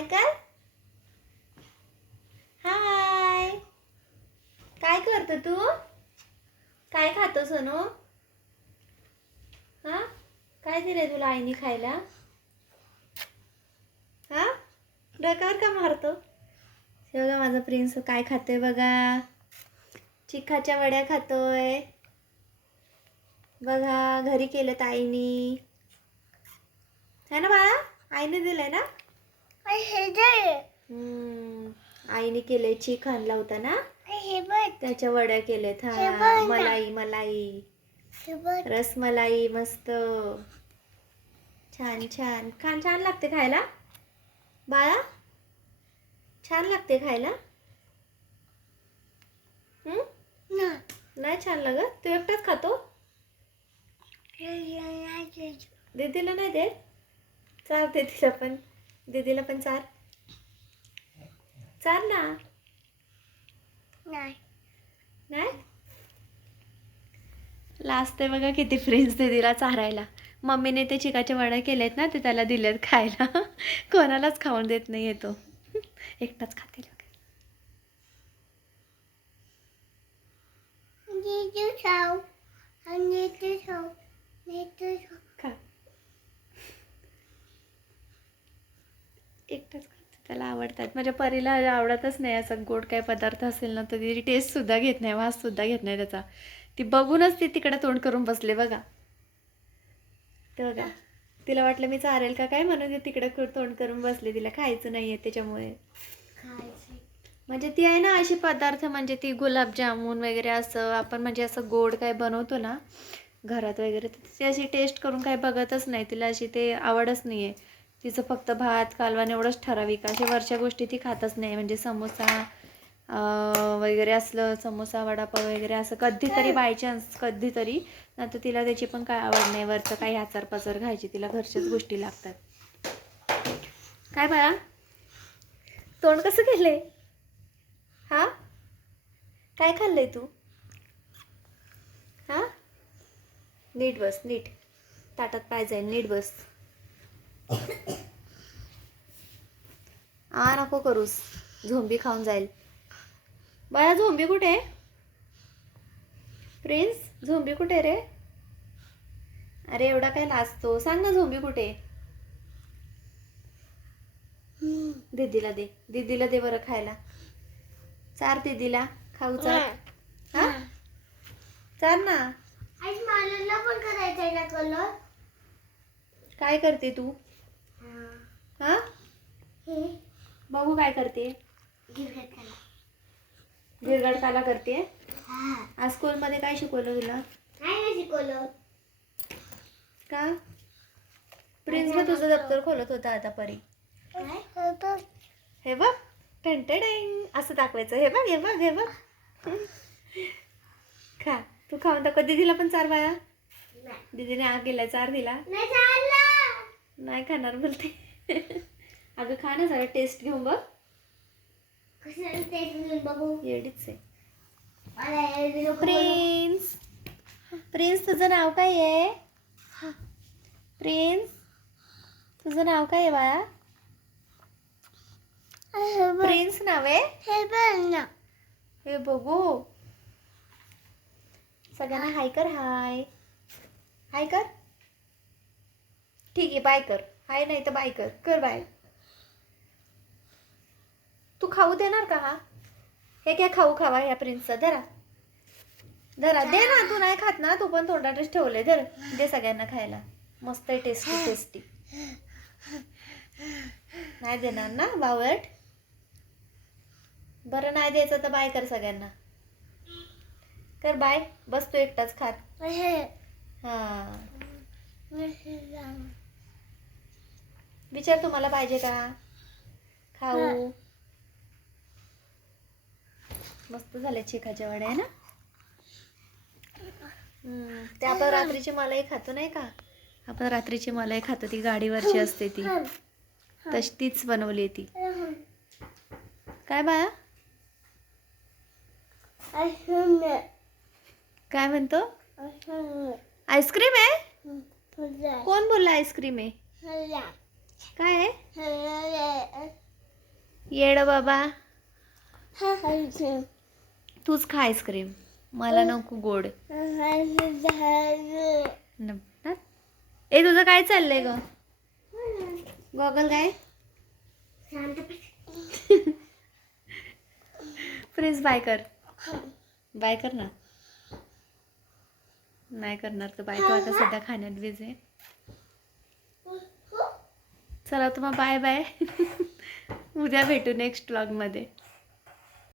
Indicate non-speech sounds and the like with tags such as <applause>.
हाय कर हाय काय करतो तू? काय खातो सोनू? हा? काय दिलंय तुला आईने खायला? हा? डोक्यावर का मारतो? हे बघा माझा प्रिन्स काय खातोय बघा. चिखाच्या वड्या खातोय. बघा घरी केलं आईनी है ना बाळा? आईने दिलंय ना? हम्म, आईने केलंय चीक आणला होता ना? त्याच्या वड्या केल्यात हे. मलाई मलाई. रसमलाई मस्त. छान छान. खान छान लागते खायला? बाळा? छान लागते खायला? हम्म? नाही छान लागत? तू एकटाच खातो? दीदीला नाही देत? चार दीदीला पण. दीदीला पण चार. चार ना नाही? लास्ट आहे बघा किती फ्रेंड्स दीदीला चारायला. मम्मीने ते चिकाच्या वड्या केल्यात ना ते त्याला दिलेत खायला. <laughs> कोणालाच खाऊन देत नाही येतो <laughs> एकटाच खाते खा एकटाच खाते त्याला आवडतात. माझ्या परीला आवडतच नाही असं गोड काय पदार्थ असेल ना तर ती टेस्टसुद्धा घेत नाही वाससुद्धा घेत नाही त्याचा. ती बघूनच ती तिकडे तोंड करून बसले बघा. ते बघा. तिला वाटलं मी चालेल का काय म्हणून ती तिकडे तोंड करून बसले. तिला खायचं नाही आहे त्याच्यामुळे म्हणजे ती आहे ना अशी पदार्थ म्हणजे ती गुलाबजामुन वगैरे असं आपण म्हणजे असं गोड काय बनवतो ना घरात वगैरे तर ती अशी टेस्ट करून काय बघतच नाही. तिला अशी ते आवडच नाही आहे तिचं फक्त भात कालवान एवढंच ठराविक. अशा वरच्या गोष्टी ती खातच नाही. म्हणजे समोसा वगैरे असलं समोसा वडापाव वगैरे असं कधीतरी बाय चान्स कधीतरी. नंतर तिला त्याची पण काय आवड नाही. वरचं काही आचार पाचार घ्यायची. तिला घरच्याच गोष्टी लागतात. काय बाळा? तोंड कसं केलंय हा? काय खाल्लंय तू? हा? नीट बस नीट. ताटात पाय जाईल नीट बस. आ नको करूस. झोंबी खाऊन जाईल. बाळा झोंबी कुठे? आहे प्रिन्स झोंबी कुठे आहे रे? अरे एवढा काय लाजतो सांग ना झोंबी कुठे? आहे? दीदीला दे. दीदीला दे बरं खायला. चार दीदीला. खाऊ चार. हा. चार ना? पण करायचंय ना कलर. काय करते तू? हा? बघू काय करते. गिरगट गिरगडकाला करते. आज स्कूलमध्ये काय शिकवलं तुला? शिकवलं. का? प्रिन्सला तुझं दप्तर खोलत होता आता परी. हे बघ. टंटडेंग असं दाखवायचं. हे बघ हे बघ हे बघ. खा. तू खाऊन दाखव. दीदीला पण चार बाया दीदीने आग गेला चार दिला. नाही खाणार बोलते. अगं खा ना जरा टेस्ट घेऊन बघ. घेऊन बघू? आहे. मला नको बोलू. प्रिन्स प्रिन्स तुझं नाव काय आहे? प्रिन्स तुझं नाव काय आहे बाळा. प्रिन्स नाव आहे? हे बघ ना. हे बघू. सगळ्यांना हाय कर हाय हाय कर. ठीक आहे बाय कर. हाय नाही तर बाय कर. कर बाय. तू खाऊ देणार का हा? हे काय खाऊ खावा ह्या प्रिन्सचा धरा. धरा. दे ना. तू नाही खात ना. तू पण तोंडातच ठेवले धर. दे सगळ्यांना खायला. मस्त आहे टेस्टी टेस्टी नाही देणार ना बावट? बरं नाही द्यायचं तर बाय कर सगळ्यांना. कर बाय. बस तू एकटाच खात. हे. विचार तुम्हाला पाहिजे का? खाऊ. मस्त झाले चिकाच्या वड्या आहे ना? ते आपण रात्रीची मलाई खातो नाही का? आपण रात्रीची मलाई खातो ती गाडीवरची असते ती. तशी तीच बनवली ती. काय बाया. काय म्हणतो. आईस्क्रीम आहे. कोण बोलला आईस्क्रीम आहे. काय आहे. येड बाबा. हा तूच खा आईस्क्रीम. मला नको गोड? ए तुझं काय चाललंय ग? गॉगल काय? प्लीज बाय कर. बाय कर ना. नाही करणार तर बाय. तो आता सध्या खाण्यात बिझी चला तर मग बाय बाय. <laughs> उद्या भेटू नेक्स्ट ब्लॉगमध्ये